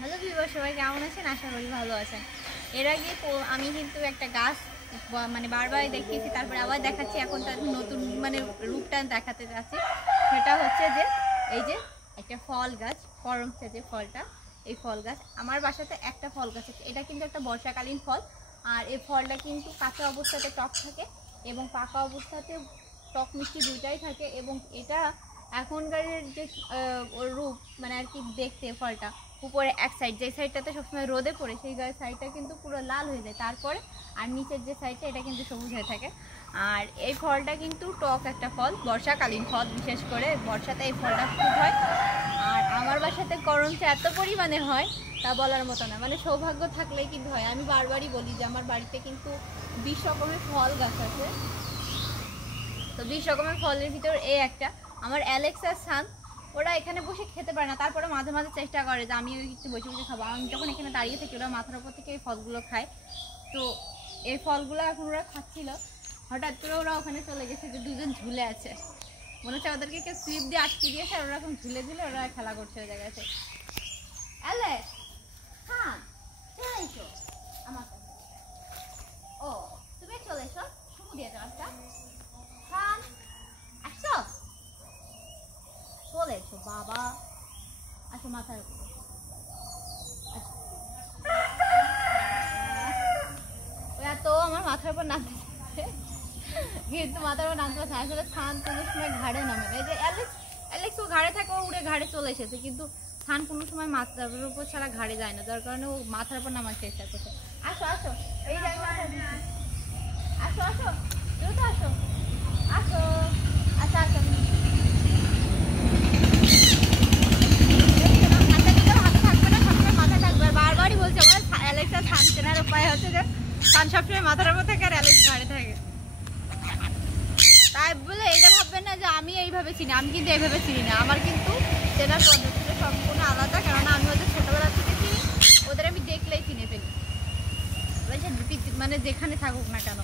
Hello viewer, সবাই কেমন আছেন? আশা করি ভালো আছেন। এর আগে আমি কিন্তু একটা গাছ মানে বারবার দেখিয়েছি, তারপরে আবার দেখাচ্ছি। এখন তার নতুন মানে রূপটা দেখাতে যাচ্ছি। সেটা হচ্ছে যে এই যে একটা ফল গাছ, করমচা যে ফলটা, এই ফল গাছ আমার বাসাতে একটা ফল গাছ আছে। এটা কিন্তু একটা বর্ষাকালীন ফল, আর এই ফলটা কিন্তু কাঁচা অবস্থাতে টক থাকে এবং পাকা অবস্থাতে টক মিষ্টি দুইটাই থাকে। এবং এটা এখনকার যে রূপ মানে আর কি দেখতে, ফলটা উপরে এক সাইড, যে সাইডটাতে সবসময় রোদে পড়ে সেই সাইডটা কিন্তু পুরো লাল হয়ে যায়, তারপরে আর নিচের যে সাইডটা এটা কিন্তু সবুজ হয়ে থাকে। আর এই ফলটা কিন্তু টক একটা ফল, বর্ষাকালীন ফল, বিশেষ করে বর্ষাতে এই ফলটা খুব হয়। আর আমার বাসাতে করমচা এত পরিমাণে হয় তা বলার মতো না, মানে সৌভাগ্য থাকলেই কিন্তু হয়। আমি বারবারই বলি যে আমার বাড়িতে কিন্তু 20 রকমের ফল গাছ আছে। তো 20 রকমের ফলের ভিতর এই একটা। আমার অ্যালেক্স আর সান ওরা এখানে বসে খেতে পারে না, তারপরে মাঝে মাঝে চেষ্টা করে যে আমি একটু বসে বসে খাবো। আমি যখন এখানে দাঁড়িয়ে থাকি ওরা মাথার উপর থেকে এই ফলগুলো খায়। তো এই ফলগুলো এখন ওরা খাচ্ছিল, হঠাৎ করে ওরা ওখানে চলে গেছে, যে দুজন ঝুলে আছে। মনে হচ্ছে ওদেরকে কেউ স্লিপ দিয়ে আটকে দিয়েছে, আর ওরা এখন ঝুলে ঝুলে ওরা খেলা করছে ওই জায়গাতে। অ্যালেক্স, হ্যাঁ চলে এসো আমার কাছে। ও তুমি চলে এসো, শুরু দিয়ে যাও একটা। হ্যাঁ আসো, চলে এসো বাবা, আসো মাথার উপরে। ওরা তো আমার মাথার উপর নামতে কিন্তু মাথার উপর নামতে পারছে আসলে। স্থান কোনো সময় ঘাড়ে নামে না। এই যে অ্যালেক্স ও ঘাড়ে থাকে, ও উড়ে ঘাড়ে চলে এসেছে, কিন্তু স্থান কোনো সময় মাথার উপর ছাড়া ঘাড়ে যায় না, যার কারণে ও মাথার উপর নামার চেষ্টা করছে। আসো আসো, এই জায়গায় আসো, আসো দ্রুত আসো, আসো আচ্ছা আসো। বারবারই বলছে আমার অ্যালেক্সা থান চেনার উপায় হচ্ছে যে থান সবসময় মাথার উপর থাকে আর অ্যালেক্স ঘাড়ে থাকে। তাই বলে এটা ভাববেন না যে আমি এইভাবে চিনি, আমি কিন্তু এইভাবে চিনি না। আমার কিন্তু চেনার পদ্ধতিটা সম্পূর্ণ আলাদা, কেননা আমি ওদের ছোটবেলা থেকে চিনি, ওদের আমি দেখলেই চিনে ফেলি, মানে যেখানে থাকুক না কেন।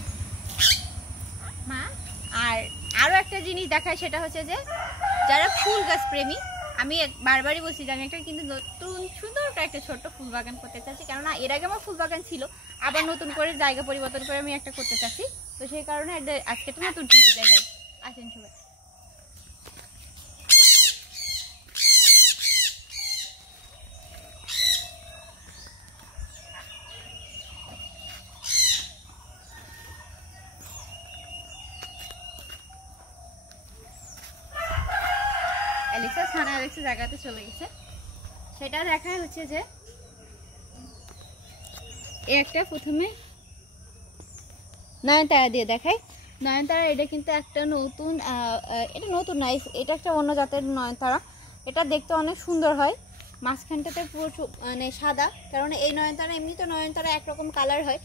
হ্যাঁ, আর আরও একটা জিনিস দেখায়, সেটা হচ্ছে যে যারা ফুল গাছ প্রেমী, আমি বারবারই বলছি যে আমি একটা কিন্তু নতুন সুন্দর একটা ছোট্ট ফুল বাগান করতে চাচ্ছি, কেননা এর আগে আমার ফুল বাগান ছিল, আবার নতুন করে জায়গা পরিবর্তন করে আমি একটা করতে চাচ্ছি। তো সেই কারণে আজকে তো নতুন টিপস দেখাই, আসেন সবাই। অ্যালেক্সা ছানা অ্যালেক্সা জায়গাতে চলে গেছে, সেটা দেখায় হচ্ছে যে একটা প্রথমে নয়নতারা দিয়ে দেখাই। নয়নতারা এটা কিন্তু একটা নতুন, এটা নতুন নয়, এটা একটা অন্য জাতের নয়নতারা। এটা দেখতে অনেক সুন্দর হয়, মাঝখানটাতে পুরো মানে সাদা, কারণ এই নয়নতারা এমনি তো নয়নতারা একরকম কালার হয়,